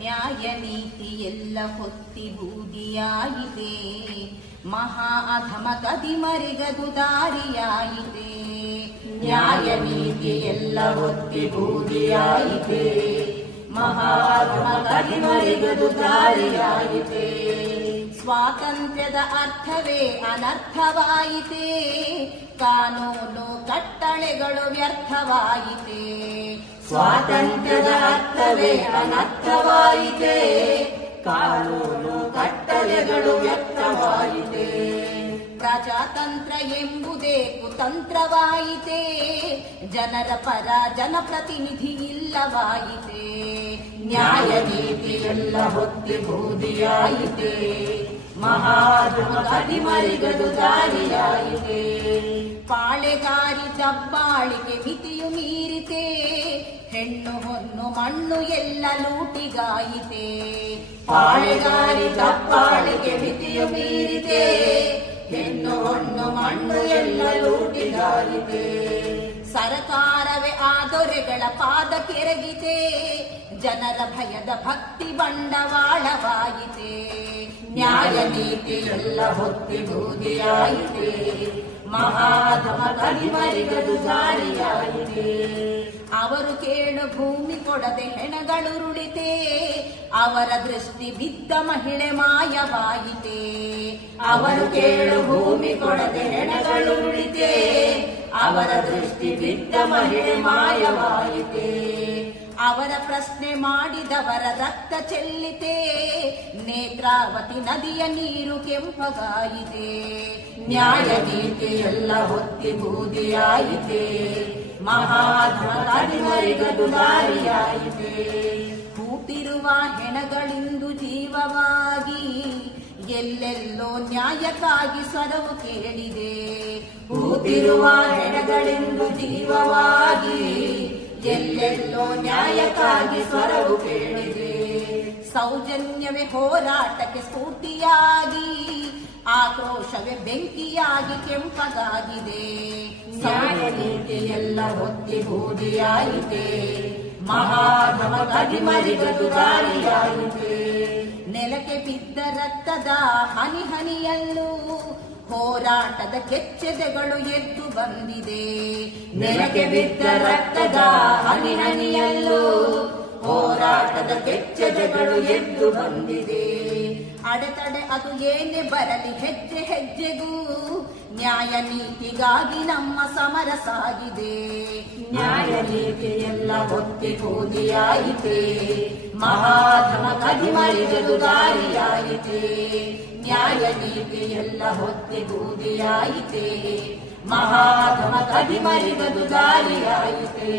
ನ್ಯಾಯ ನೀತಿ ಎಲ್ಲ ಹೊತ್ತಿ ಬೂದಿಯಾಯಿತೆ ಮಹಾ ಅಧಮ ಕದಿಮರಿಗದು ದಾರಿಯಾಯಿತೆ ನ್ಯಾಯ ನೀತಿ ಎಲ್ಲ ಹೊತ್ತಿ ಬೂದಿಯಾಯಿತೆ ಮಹಾ ಅಧಮ ಕದಿಮರಿಗದು ದಾರಿಯಾಯಿತೆ ಸ್ವಾತಂತ್ರ್ಯದ ಅರ್ಥವೇ ಅನರ್ಥವಾಯಿತೆ. ಕಾನೂನು ಕಟ್ಟಳೆಗಳು ವ್ಯರ್ಥವಾಯಿತೆ. ಸ್ವಾತಂತ್ರ್ಯದ ಅರ್ಥವೇ ಅನರ್ಥವಾಯಿತೆ. ಕಾನೂನು ಕಟ್ಟಳೆಗಳು ವ್ಯಕ್ತವಾಯಿತೆ. ಪ್ರಜಾತಂತ್ರ ಎಂಬುದೇ ಕುತಂತ್ರವಾಯಿತೆ. ಜನರ ಪರ ಜನಪ್ರತಿನಿಧಿ ಇಲ್ಲವಾಯಿತೆ. ನ್ಯಾಯ ನೀತಿ ಎಲ್ಲ ಹೊತ್ತಿ ಬೂದಿಯಾಯಿತೆ. ಮಹಾದಿಮರಿಗಳು ದಾರಿಯಾಯಿತೆ. ಪಾಳೆಗಾರಿ ದಬ್ಬಾಳಿಕೆ ಮಿತಿಯು ಮೀರಿತೆ. ಹೆಣ್ಣು ಹೊನ್ನು ಮಣ್ಣು ಎಲ್ಲ ಲೂಟಿಗಾಯಿತೆ. ಪಾಳೆಗಾರಿ ತಪ್ಪಾಳಿಗೆ ಮಿತಿಯು ಮೀರಿದೆ ಹೆಣ್ಣು ಹೊನ್ನು ಮಣ್ಣು ಎಲ್ಲ ಲೂಟಿಗಾಯಿತೆ. ಸರಕಾರವೇ ಆ ದೊರೆಗಳ ಪಾದ ಕೆರಗಿದೆ ಜನರ ಭಯದ ಭಕ್ತಿ ಬಂಡವಾಳವಾಯಿತೆ. ನ್ಯಾಯ ನೀತಿ ಎಲ್ಲ ಹೊತ್ತಿ ಬೂದಿಯಾಯಿತೆ. ಮಹಾಧಮ ಕಲಿಮರಿಗದು ಜಾರಿಯಾಯಿತೆ. ಅವರು ಕೇಳು ಭೂಮಿ ಕೊಡದೆ ಹೆಣಗಳುರುಳಿತೆ ಅವರ ದೃಷ್ಟಿ ಬಿದ್ದ ಮಹಿಳೆ ಮಾಯವಾಯಿತೆ. ಅವರು ಕೇಳು ಭೂಮಿ ಕೊಡದೆ ಹೆಣಗಳುರುಳಿತೆ ಅವರ ದೃಷ್ಟಿ ಬಿದ್ದ ಮಹಿಳೆ ಮಾಯವಾಯಿತೆ. ಅವರ ಪ್ರಶ್ನೆ ಮಾಡಿದವರ ರಕ್ತ ಚೆಲ್ಲಿತೆ. ನೇತ್ರಾವತಿ ನದಿಯ ನೀರು ಕೆಂಪಗಾಯಿತೆ. ನ್ಯಾಯ ನೀತಿ ಎಲ್ಲ ಹೊತ್ತಿ ಬೂದಿಯಾಯಿತೆ. ಮಹಾಧಮ ಕಡಿಮರಿಗದು ದಾರಿಯಾಯಿತೆ ಕೂತಿರುವ ಹೆಣಗಳಿಂದು ಜೀವವಾಗಿ ಎಲ್ಲೆಲ್ಲೋ ನ್ಯಾಯಕ್ಕಾಗಿ ಸ್ವರವು ಕೇಳಿದೆ. ಕೂತಿರುವ ಹೆಣಗಳಿಂದು ಜೀವವಾಗಿ ಎಲ್ಲೆಲ್ಲೋ ನ್ಯಾಯಕ್ಕಾಗಿ ಸ್ವರವು ಕೇಳಿದೆ. ಸೌಜನ್ಯವೇ ಹೋರಾಟಕ್ಕೆ ಸ್ಫೂರ್ತಿಯಾಗಿ, ಆಕ್ರೋಶವೇ ಬೆಂಕಿಯಾಗಿ ಕೆಂಪಗಾಗಿದೆ. ನೀತಿ ಎಲ್ಲ ಹೊತ್ತಿ ಬೂದಿಯಾಯಿತೆ ಮಹಾಧಮ ಕಡಿಮರಿಗದು ದಾರಿಯಾಯಿತೆ. ನೆಲಕ್ಕೆ ಬಿದ್ದ ರಕ್ತದ ಹನಿ ಹನಿಯಲ್ಲೂ ಹೋರಾಟದ ಕೆಚ್ಚೆದೆಗಳು ಎದ್ದು ಬಂದಿದೆ. ನೆಲಕ್ಕೆ ಬಿದ್ದ ರಕ್ತದ ಹನಿ ಹನಿಯಲ್ಲೂ ಹೋರಾಟದ ಕೆಚ್ಚೆದೆಗಳು ಎದ್ದು ಬಂದಿದೆ. ಅಡೆತಡೆ ಅದು ಏನೇ ಬರಲಿ ಹೆಜ್ಜೆ ಹೆಜ್ಜೆಗೂ ನ್ಯಾಯ ನೀತಿಗಾಗಿ ನಮ್ಮ ಸಮರ ಸಾಗಿದೆ. ನ್ಯಾಯ ನೀತಿ ಎಲ್ಲ ಹೊತ್ತಿ ಕೂದಿಯಾಯಿತೆ ಮಹಾಧಮ ಕದಿಮರಿಗದು ದಾರಿಯಾಯಿತೆ. ನ್ಯಾಯ ನೀತಿ ಎಲ್ಲ ಹೊತ್ತಿ ಬೂದಿಯಾಯಿತೇ ಮಹಾಧಮ ಕದಿಮರಿಗದು ದಾರಿಯಾಯಿತೆ.